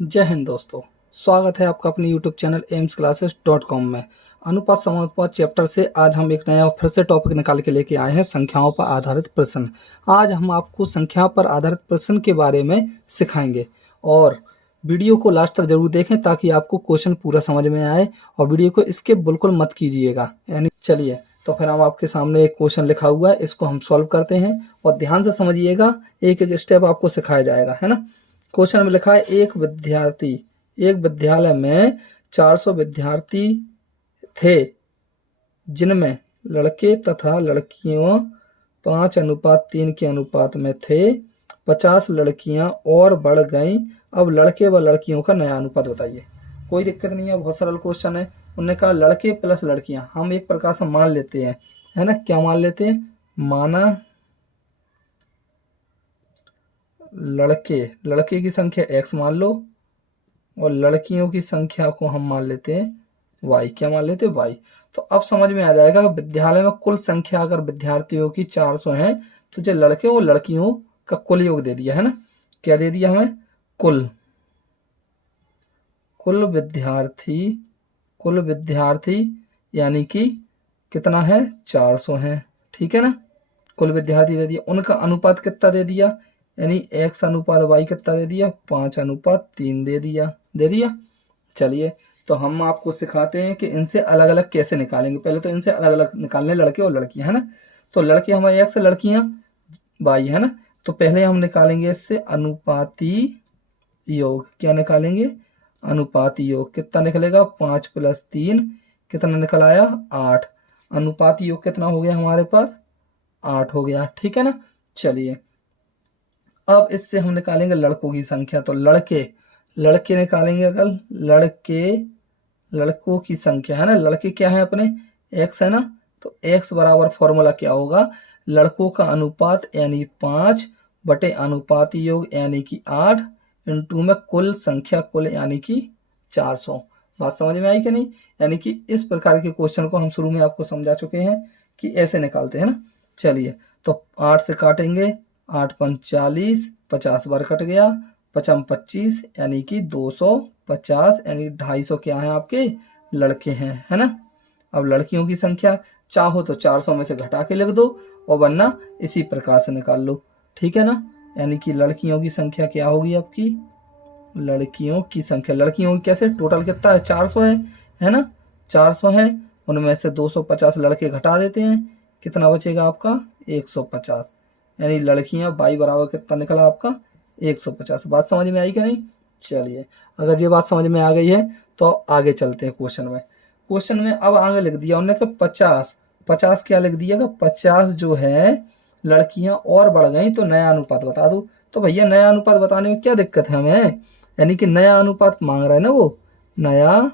जय हिंद दोस्तों। स्वागत है आपका अपने YouTube चैनल amsclasses.com में। अनुपात समानुपात चैप्टर से आज हम एक नया फिर से टॉपिक निकाल के लेके आए हैं, संख्याओं पर आधारित प्रश्न। आज हम आपको संख्या पर आधारित प्रश्न के बारे में सिखाएंगे और वीडियो को लास्ट तक जरूर देखें ताकि आपको क्वेश्चन पूरा समझ में आए और वीडियो को स्किप बिल्कुल मत कीजिएगा। यानी चलिए तो फिर हम आपके सामने एक क्वेश्चन लिखा हुआ है, इसको हम सॉल्व करते हैं और ध्यान से समझिएगा, एक एक स्टेप आपको सिखाया जाएगा, है ना। क्वेश्चन में लिखा है एक विद्यालय में 400 विद्यार्थी थे जिनमें लड़के तथा लड़कियों 5:3 के अनुपात में थे। 50 लड़कियां और बढ़ गईं, अब लड़के व लड़कियों का नया अनुपात बताइए। कोई दिक्कत नहीं है, बहुत सरल क्वेश्चन है। उन्होंने कहा लड़के प्लस लड़कियां, हम एक प्रकार से मान लेते हैं, है ना। क्या मान लेते हैं? माना लड़के की संख्या x मान लो और लड़कियों की संख्या को हम मान लेते हैं y। क्या मान लेते हैं? y। तो अब समझ में आ जाएगा, विद्यालय में कुल संख्या अगर विद्यार्थियों की 400 है तो जो लड़के और लड़कियों का कुल योग दे दिया, है ना। क्या दे दिया हमें? कुल विद्यार्थी यानी कि कितना है? 400 है, ठीक है ना। कुल विद्यार्थी दे दिया, उनका अनुपात कितना दे दिया, यानी x अनुपात y कितना दे दिया? 5:3 दे दिया। चलिए तो हम आपको सिखाते हैं कि इनसे अलग अलग कैसे निकालेंगे। पहले तो इनसे अलग अलग निकालने, लड़के और लड़कियां, है ना। तो लड़के हमारे x, लड़कियां y, है ना। तो पहले हम निकालेंगे इससे अनुपाती योग। क्या निकालेंगे? अनुपाती योग। कितना निकलेगा? 5 + 3 कितना निकल आया? 8। अनुपाती योग कितना हो गया हमारे पास? 8 हो गया, ठीक है ना। चलिए अब इससे हम निकालेंगे लड़कों की संख्या। तो लड़के निकालेंगे, अगर लड़कों की संख्या, है ना। लड़के क्या है अपने? x, है ना। तो x बराबर फॉर्मूला क्या होगा? लड़कों का अनुपात यानी 5 बटे अनुपाती योग यानी कि 8 इंटू में कुल संख्या, कुल यानी कि 400। बात समझ में आई कि नहीं? यानी कि इस प्रकार के क्वेश्चन को हम शुरू में आपको समझा चुके हैं कि ऐसे निकालते हैं ना। चलिए तो 8 से काटेंगे, 8 × 5 = 40, 50 बार कट गया, 5 × 25 यानी कि 250, यानी 250 क्या है आपके? लड़के हैं, है ना। अब लड़कियों की संख्या चाहो तो 400 में से घटा के लिख दो और वरना इसी प्रकार से निकाल लो, ठीक है ना। यानी कि लड़कियों की संख्या क्या होगी आपकी? लड़कियों की कैसे? टोटल कितना है? 400 है ना। 400 है, उनमें से 250 लड़के घटा देते हैं, कितना बचेगा आपका? 150। यानी लड़कियां y बराबर कितना निकला आपका? 150। बात समझ में आई कि नहीं? चलिए अगर ये बात समझ में आ गई है तो आगे चलते हैं क्वेश्चन में। अब आगे लिख दिया उन्होंने कि 50 क्या लिख दिया? 50 जो है लड़कियां और बढ़ गई, तो नया अनुपात बता दो। तो भैया नया अनुपात बताने में क्या दिक्कत है हमें? यानी कि नया अनुपात मांग रहा है ना वो, नया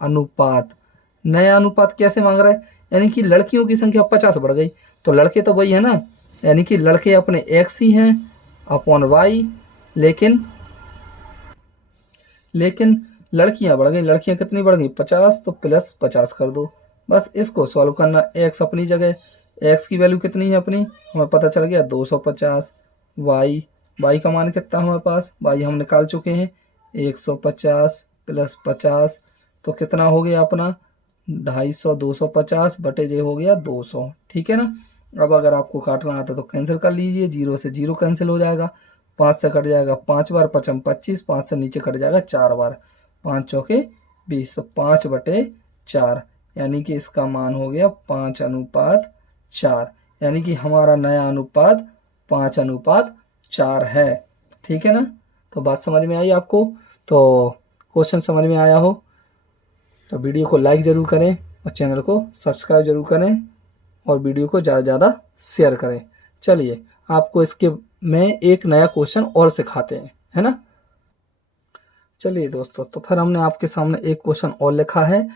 अनुपात कैसे मांग रहा है? यानी कि लड़कियों की संख्या 50 बढ़ गई तो लड़के तो वही है ना, यानी कि लड़के अपने x ही हैं अपॉन y, लेकिन लड़कियां बढ़ गई। लड़कियां कितनी बढ़ गई? 50, तो +50 कर दो। बस इसको सॉल्व करना। x अपनी जगह, x की वैल्यू कितनी है अपनी? हमें पता चल गया 250। y का मान कितना हमारे पास? y हम निकाल चुके हैं, 150 + 50 तो कितना हो गया अपना? 250। 250 बटे जे हो गया 200, ठीक है ना। अब अगर आपको काटना आता तो कैंसिल कर लीजिए, 0 से 0 कैंसिल हो जाएगा, 5 से कट जाएगा 5 बार, 5 × 25, 5 से नीचे कट जाएगा 4 बार, 5 × 4 = 20, तो 5/4 यानी कि इसका मान हो गया 5:4, यानी कि हमारा नया अनुपात 5:4 है, ठीक है ना। तो बात समझ में आई आपको? तो क्वेश्चन समझ में आया हो तो वीडियो को लाइक ज़रूर करें और चैनल को सब्सक्राइब जरूर करें और वीडियो को ज़्यादा से ज़्यादा शेयर करें। चलिए आपको इसके में एक नया क्वेश्चन और सिखाते हैं, है ना। चलिए दोस्तों, तो फिर हमने आपके सामने एक क्वेश्चन और लिखा है,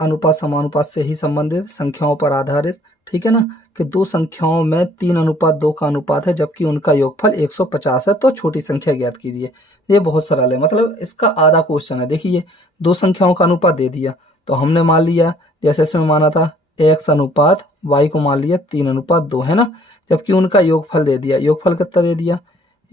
अनुपात समानुपात से ही संबंधित, संख्याओं पर आधारित, ठीक है ना। कि दो संख्याओं में 3:2 का अनुपात है जबकि उनका योगफल 150 है, तो छोटी संख्या ज्ञात कीजिए। ये बहुत सरल है, मतलब इसका आधा क्वेश्चन है। देखिए दो संख्याओं का अनुपात दे दिया तो हमने मान लिया, जैसे इसमें माना था x अनुपात y को मान लिया 3:2, है ना। जबकि उनका योगफल दे दिया, योगफल कितना दे दिया?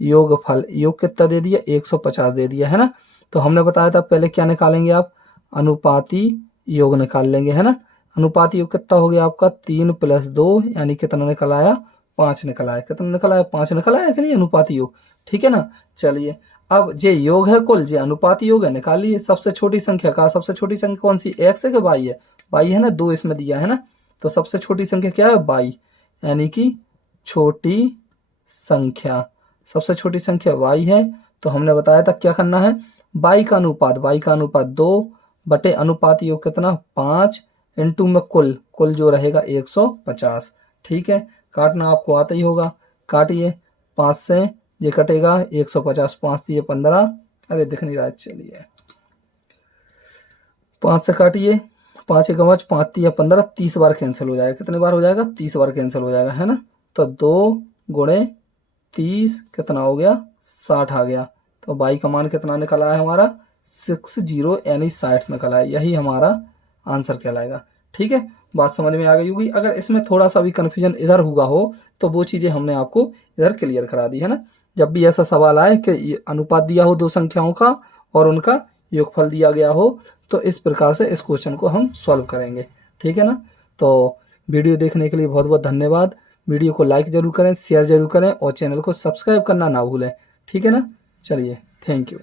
योग कितना दे दिया? 150 दे दिया, है ना। तो हमने बताया था पहले क्या निकालेंगे आप, अनुपाती योग निकाल लेंगे, है ना। अनुपाती योग कितना हो गया आपका, 3 + 2 यानी कितना निकल आया, 5 निकल आया। कितना निकल आया, 5 निकल आया कि नहीं अनुपाती योग, ठीक है ना। चलिए अब जे योग है कुल, जे अनुपाती योग है निकाल लिए। सबसे छोटी संख्या का, सबसे छोटी संख्या कौन सी, x है कि y है, y है ना, 2 इसमें दिया है ना। तो सबसे छोटी संख्या क्या है, y, यानी कि छोटी संख्या, सबसे छोटी संख्या y है। तो हमने बताया था क्या करना है, y का अनुपात 2 बटे अनुपाती योग कितना 5 इंटू में कुल जो रहेगा 150, ठीक है। काटना आपको आता ही होगा, काटिए। 5 से ये कटेगा 150, 5 दिए 15, अरे दिख नहीं रहा, चलिए 5 से काटिए, 5 एक 5 दिया 15, 30 बार कैंसिल हो जाएगा। कितने बार हो जाएगा, 30 बार कैंसिल हो जाएगा, है ना। तो 2 गुणे 30 कितना हो गया, 60 आ गया। तो y का मान कितना निकल आया हमारा, 60 यानी 60 निकल आया। यही हमारा आंसर कहलाएगा, ठीक है। बात समझ में आ गई होगी। अगर इसमें थोड़ा सा भी कन्फ्यूजन इधर हुआ हो तो वो चीज़ें हमने आपको इधर क्लियर करा दी, है ना। जब भी ऐसा सवाल आए कि ये अनुपात दिया हो दो संख्याओं का और उनका योगफल दिया गया हो, तो इस प्रकार से इस क्वेश्चन को हम सॉल्व करेंगे, ठीक है ना। तो वीडियो देखने के लिए बहुत बहुत धन्यवाद। वीडियो को लाइक ज़रूर करें, शेयर ज़रूर करें और चैनल को सब्सक्राइब करना ना भूलें, ठीक है ना। चलिए, थैंक यू।